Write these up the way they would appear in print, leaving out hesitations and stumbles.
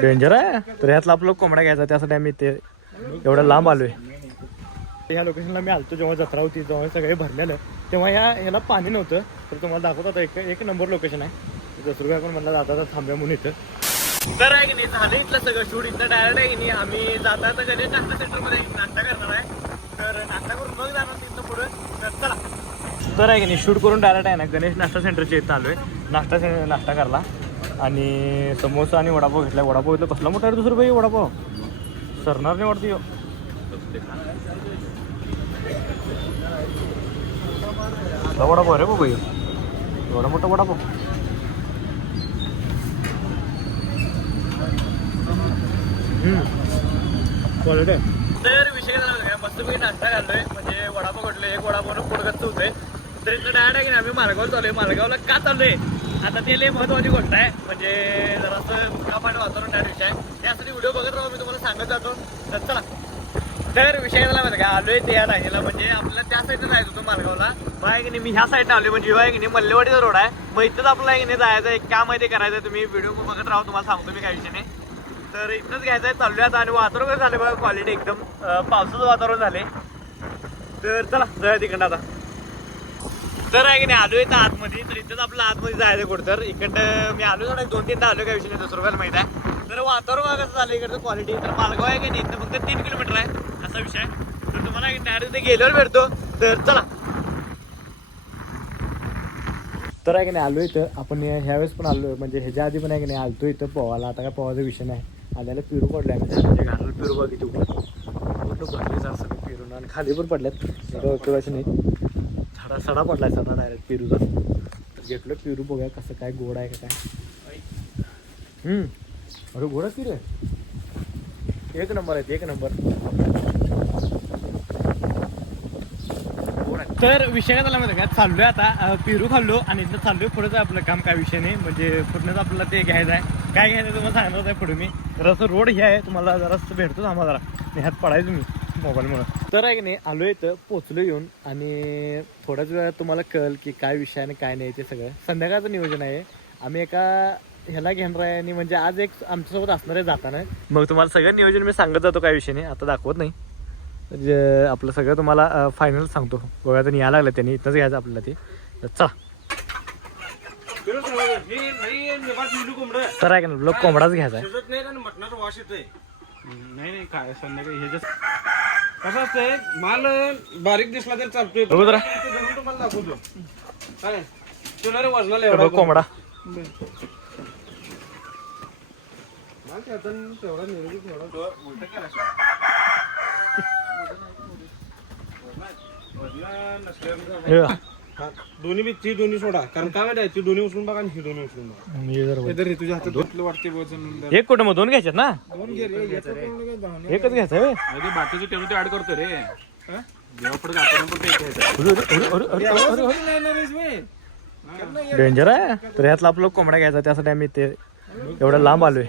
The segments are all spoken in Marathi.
डेंजर आहे तर ह्यातला आपलं कोंबडा घ्यायचा, त्यासाठी आम्ही ते एवढं लांब आलोय. ह्या लोकेशनला मी आलतो जेव्हा जत्रा होती, जेव्हा सगळे भरलेलं, तेव्हा ह्याला पाणी नव्हतं. तर तुम्हाला दाखवत होता एक नंबर लोकेशन आहे. दसरुगा पण म्हणला जाता थांब्या म्हणून इथं. तर आहे की नाही झालं इथलं सगळं शूट. इथं डायरेक्ट आहे की नाही आम्ही जाता तर गणेश नाश्ता सेंटरमध्ये नाश्ता करणार आहे. तर नाश्ता करून मग जाणार तिथं पुढं. तर चला. तर आहे की नाही शूट करून डायरेक्ट आहे ना गणेश नाश्ता सेंटरच्या इथं आलो आहे. नाश्ता करला आणि समोसा आणि वडापाव घेतला. वडापाव इथलं कसला मोठा आहे दुसरं भाई वडापाव सरणार नाही वाटतं. वडापाव रे बाबा एवढा मोठा वडापाव. क्वालिटी आहे. तर विषय झाला मस्त मी नाश्ता घालतोय म्हणजे वडापाव घडलोय. एक वडापाव पोटगच्च होतोय. तर इथं डायरेक्ट आहे की आम्ही मालगाव चाललोय. मालगावला का चाललोय आता ते लय महत्वाची गोष्ट आहे. म्हणजे जरासं मुकापाट वातावरण त्या विषय आहे. त्यासाठी व्हिडिओ बघत राहून मी तुम्हाला सांगत जातो. तर चला. तर विषय झाला माहिती का आलोय ते या लाईनीला म्हणजे आपल्याला त्या साईडला जायचं होतं मालगावला. मग आहे की नाही मी ह्या साईडला आलोय म्हणजे आहे की नाही मल्लेवाडीचा रोड आहे. मग इथंच आपल्याला आहे की नाही जायचं आहे. काय माहिती करायचं तुम्ही व्हिडिओ बघत राहा, तुम्हाला सांगतो मी काही विषय नाही. तर इथंच घ्यायचं आहे. चाललोय आता आणि वातावरण कसं झालं बघा क्वालिटी एकदम पावसाचं वातावरण झाले. तर चला जाऊया तिकडं आता. तर आहे की नाही आलोय तर आतमध्ये. तर इथंच आपलं आतमध्ये जायचं कुठं. तर इकडं मी आलो थोडा 2-3दा आलो काय विषय नाही. दसरुगाला माहिती आहे. तर वातावरण कसं झालं इकडचं क्वालिटी. तर मालगाव आहे की नाही इथं फक्त 3 किलोमीटर आहे असा विषय आहे. तर तुम्हाला डायरेक्ट तिथे गेल्यावर भेटतो. तर चला. तर आहे की नाही आलो इथं आपण ह्यावेळेस पण आलो म्हणजे ह्याच्या आधी पण आहे की नाही आलतो इथं पोहायला. आता काय पोहायचा विषय नाही. आल्याला पिरू पडलाय म्हणजे घालायला पिरू बघ इथे भरले जात सगळे पिरून आणि खाली पण पडल्यात. उपयोगाचे नाही. सडा पडलाय सडा डायरेक्ट पिरूचा. तर घेतलं पिरू बघूया कसं काय गोड आहे का काय. अरे गोडा पिरू आहे. एक नंबर आहे एक नंबर. तर विषय काय झाला माहिती का चाललोय आता पिरू खाल्लो आणि इथं चाललोय पुढेच आपलं काम काय विषय नाही. म्हणजे पुढनंच आपल्याला ते घ्यायचं आहे. काय घ्यायचं तुम्हाला सांगणार आहे पुढे मी. तर असं रोड हे आहे तुम्हाला जरासं भेटतो आम्हाला जरा ह्यात पडायचं मी मोबाईलमुळं. तर आहे की नाही आलो इथं पोचलो येऊन आणि थोड्याच वेळात तुम्हाला कळेल की काय विषय आणि काय नाही. ते सगळं संध्याकाळचं नियोजन आहे. आम्ही एका ह्याला घेणार आहे आणि म्हणजे आज एक आमच्यासोबत असणार आहे जाताना. मग तुम्हाला सगळं नियोजन मी सांगत जातो काय विषय नाही. आता दाखवत नाही. आपलं सगळं तुम्हाला फायनल सांगतो. बघा तर यायला लागलं त्यांनी इथंच घ्यायचं आपल्याला ते. तर चला. तर आहे का ना लोक कोंबडाच घ्यायचा आहे. मटणाचा वास येतोय. नाही काय संध्याकाळी हे कसं असतंय माल बारीक दिसला तर चालतोय. तुम्हाला दाखवतो काय तुला वजनाला एवढा कोंबडा तेवढा निरोगी दोन्ही बी ती दोन्ही सोडा कारण काय माहिती ती दोन्ही उचलून बघा आणि ही दोन्ही उचलून बघा. तुझ्या हातात वाटते वजन एक कुठं मग 2 घ्यायच्यात ना. 2 घे रे एकच घ्यायचं बाकीचे टेबल ऍड करतो रे. डेंजर आहे तर ह्यातला आपलं कोंबडा घ्यायचा, त्यासाठी आम्ही ते एवढं लांब आलोय.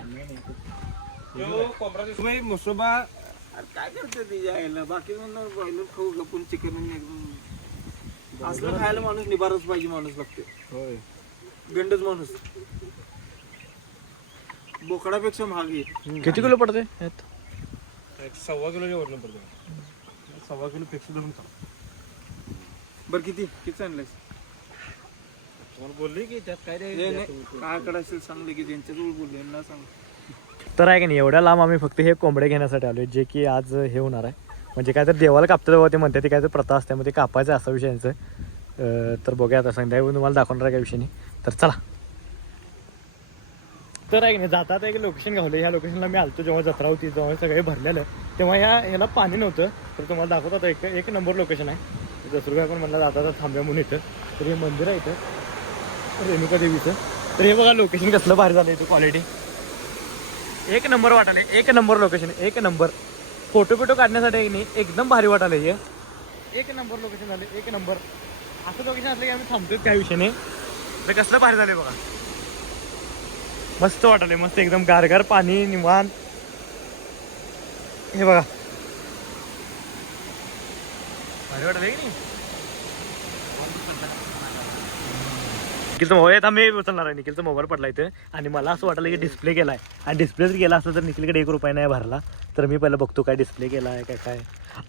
मुसोबा काय करते तिच्या बाकी बॉयलर खाऊ लपून चिकन असलं खायला माणूस निभारच पाहिजे. माणूस लागते होय गंडच माणूस. बोकडापेक्षा महाग आहे. किती किलो पडते? 1.25 किलोच्या वरनं पडतो. 1.25 किलो पेक्षा धरून चाल. बरं किती आणलंयस? तुम्हाला बोलले की त्यात काय काय करायचं सांगले की ज्यांच्याजवळ बोलले ना सांग. तर आहे की नाही एवढ्या लांब आम्ही फक्त हे कोंबडे घेण्यासाठी आलोय जे की आज हे होणार आहे. म्हणजे काय तर देवाला कापतात बाबा ते म्हणतात. ते काय तर प्रथा असते मध्ये कापायचं असा विषय यांचं. तर बघूया आता संध्याकाळी तुम्हाला दाखवणार आहे काय विषय नाही. तर चला. तर आहे की नाही जातात एक लोकेशन घावलं. ह्या लोकेशनला मी आलतो जेव्हा जत्रा होती जेव्हा सगळे भरलेलं तेव्हा ह्याला पाणी नव्हतं. तर तुम्हाला दाखवत आता एक नंबर लोकेशन आहे. दसरुगा पण म्हणला जाता थांब्या म्हणून इथं. तर हे मंदिर आहे इथं रेणुका देवीचं. तर हे बघा लोकेशन कसलं भारी झालं इथं. क्वालिटी एक नंबर वाटाले. एक नंबर लोकेशन एक नंबर. फोटो काढण्यासाठी नाही एकदम भारी वाटाले हे. एक नंबर लोकेशन झाले एक नंबर. असं लोकेशन असलं की आम्ही थांबतोय त्या विषयाने. तर कसलं भारी झाले बघा. मस्त वाटाले मस्त एकदम गारगार पाणी निवांत. हे बघा अरे वाटत की नाही निखिलचा मोबाईल आता मी उचलणार आहे. निखिलचा मोबाईल पडला इथे आणि मला असं वाटलं की डिस्प्ले केलाय आणि डिस्प्लेच गेला असतं तर निखिलकडे 1 रुपया नाही भरला. तर मी पहिलं बघतो काय डिस्प्ले केला आहे काय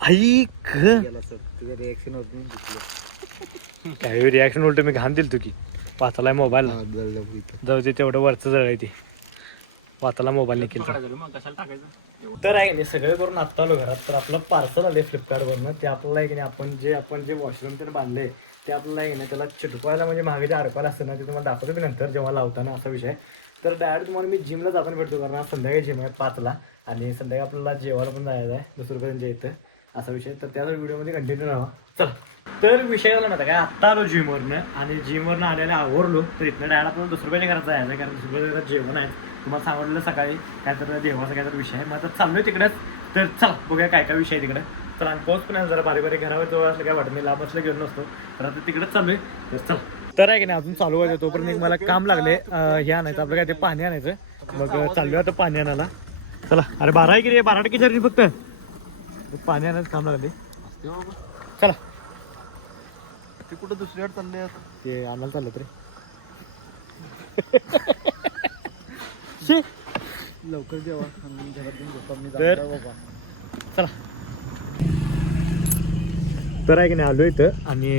ऐक रिॲक्शन काय रिॲक्शन उलट मी घाण दिल तू की वाचलाय मोबाईल जाऊ दे तेवढं वरचं जळ आहे ती वाचाला मोबाईल निखिलचा. तर आहे नाही सगळं करून आत्ता आलो घरात. तर आपलं पार्सल आले फ्लिपकार्टवरनं ते आपल्याला आहे की नाही आपण जे वॉशरूम त्यानं बांधले ते आपल्याला आहे ना त्याला चिटकवायला म्हणजे मागे जे अडकवायला असतं ना ते तुम्हाला दाखवतो मी नंतर जेव्हा लावताना असा विषय. तर डायरेक्ट तुम्हाला मी जिमला जाताना भेटतो कारण आज संध्याकाळी जिम आहे 5ला आणि संध्याकाळी आपल्याला जेवायला पण जायचं आहे 2 रुपये त्यांच्या इथं असा विषय. तर त्या व्हिडिओमध्ये कंटिन्यू राहा. चला तर विषय झाला ना काय आत्ता आलो जिमवरनं आणि जिमवरनं आलेलं आवरलो. तर इथनं डायरेक्ट आपल्याला 2 रुपयाच्या घरात जायचं आहे कारण 2 रुपयाच्या घरात जेवण आहे. तुम्हाला सांगितलं सकाळी काय तर देवाचा काय तर विषय आहे. मग आता चाललोय तिकडेच. तर चला बघूया काय काय विषय आहे तिकडे. तर आणि पाऊस पण आहे जरा बारीक बारीक घरावर जवळ असलं काय वाटत नाही लांब असलं गेलो नसतो. तर आता तिकडेच चाललोय. तर चला तर आहे की नाही अजून चालू व्हायचं तोपर्यंत एक मला काम लागले हे आणायचं आपलं काय ते पाणी आणायचं. मग चाललोय आता पाणी आणायला. चला अरे 12 आहे की रे 12 टक्के जरी फक्त पाणी आणायचं काम लागले. चला ते कुठं दुसरीकडे चालले ते आणायला चाललं रे लवकर जेवा तर चला तर आहे की नाही आलो इथं आणि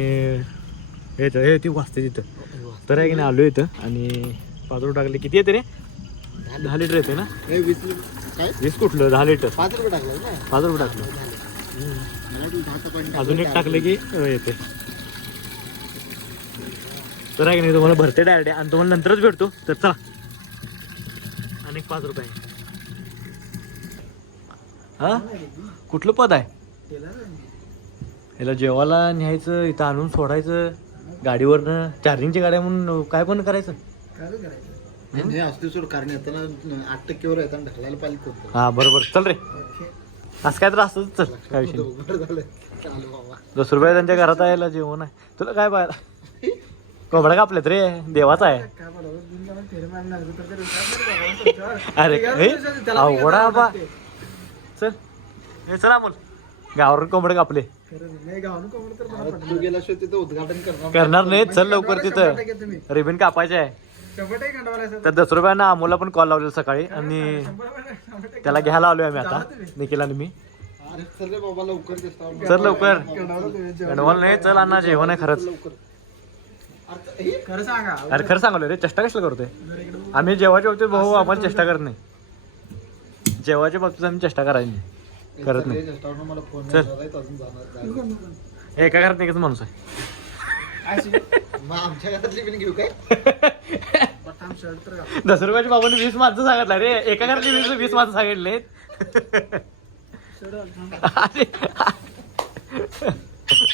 हे ती वाजते तिथं. तर आहे की नाही आलो इथं आणि पात्र टाकले किती येते रे 10 लिटर येते ना 20 कुठलं 10 लिटर 5 रुपये टाकलं ना 5 रुपये टाकलं अजून एक टाकले की येते. तर आहे की नाही तुम्हाला भरते डायरेक्ट आणि तुम्हाला नंतरच भेटतो. तर चला आणि 5 रुपये हा कुठलं पद आहे याला जेवायला न्यायचं इथं आणून सोडायचं गाडीवरनं चार्जिंगची गाड्या म्हणून काय पण करायचं असते सोड कारण येताना 8% वर येताना ढकलायला पाहिजे. हा बरोबर चल रे असं काय तर असतंच. चल काय विषय 2 रुपये त्यांच्या घरात यायला जेवण आहे. तुला काय पाहायला कोंबड्या कापल्यात रे देवाचा आहे. अरे अवघडा बा चल हे चल अमोल गावावरून कोंबडे कापले तू गेल्याशिवाय तिथं उद्घाटन करणार नाही. चल लवकर तिथं रिबिन कापायचे आहे. तर 10 रुपयानं अमोलला पण कॉल लावलेला सकाळी आणि त्याला घ्यायला आलोय आम्ही आता निखिल आणि मी. चल बाबा लवकर चल लवकर गणवाल नाही चल अण्णा जेवण आहे खरंच. अरे खरं सांगलो रे चेष्टा कशाला करतोय आम्ही जेवायच्या बाबतीत भाऊ आपण चेष्टा करत नाही. जेवायच्या बाबतीत आम्ही चेष्टा करायची करत नाही. चल एका घरात एकच माणूस आहे. आमच्या घरातली पण घेऊ काय 10 रुपयाच्या बाबांनी 20 माणसं सांगितलं रे एका घरातली 20 माणसं सांगितले.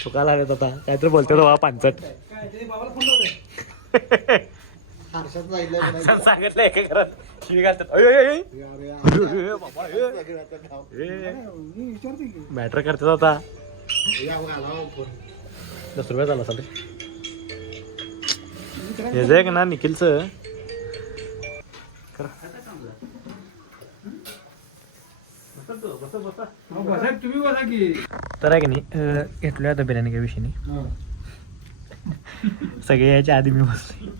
चुका लागत आता काहीतरी बोलतो बाबा 5 सांगितलं एका घरात शिवी घालतात. मॅटर करतात आता 10 रुपये झाला चालेल हे जे ना निखिलचं तर आहे की नाही घेतलोय आता बिर्याणी काही विषयी नाही सगळे यायच्या आधी मी बसले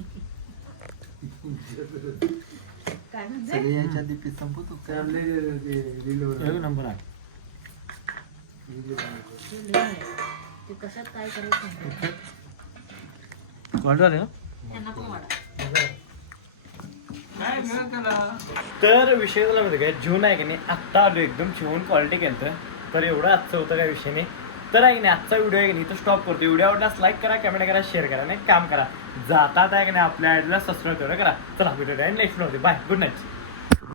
सगळे यायच्या आधी पीस संपवतो नंबर 8 झाले ना. तर विषय झाला माहिती काय जेवण आहे की नाही आत्ता आलो एकदम जेवण क्वालिटी केलं तर एवढं आजचं होतं काय विषय नाही. तर आहे की नाही आजचा व्हिडिओ आहे की नाही तो स्टॉप करतो. व्हिडिओ आवडल्यास लाईक करा कमेंट करा शेअर करा नाही काम करा जातात आहे की नाही आपल्या आयडीला सबस्क्राईब करा. चला व्हिडिओ नेक्स्ट नव्हते बाय गुड नाईट.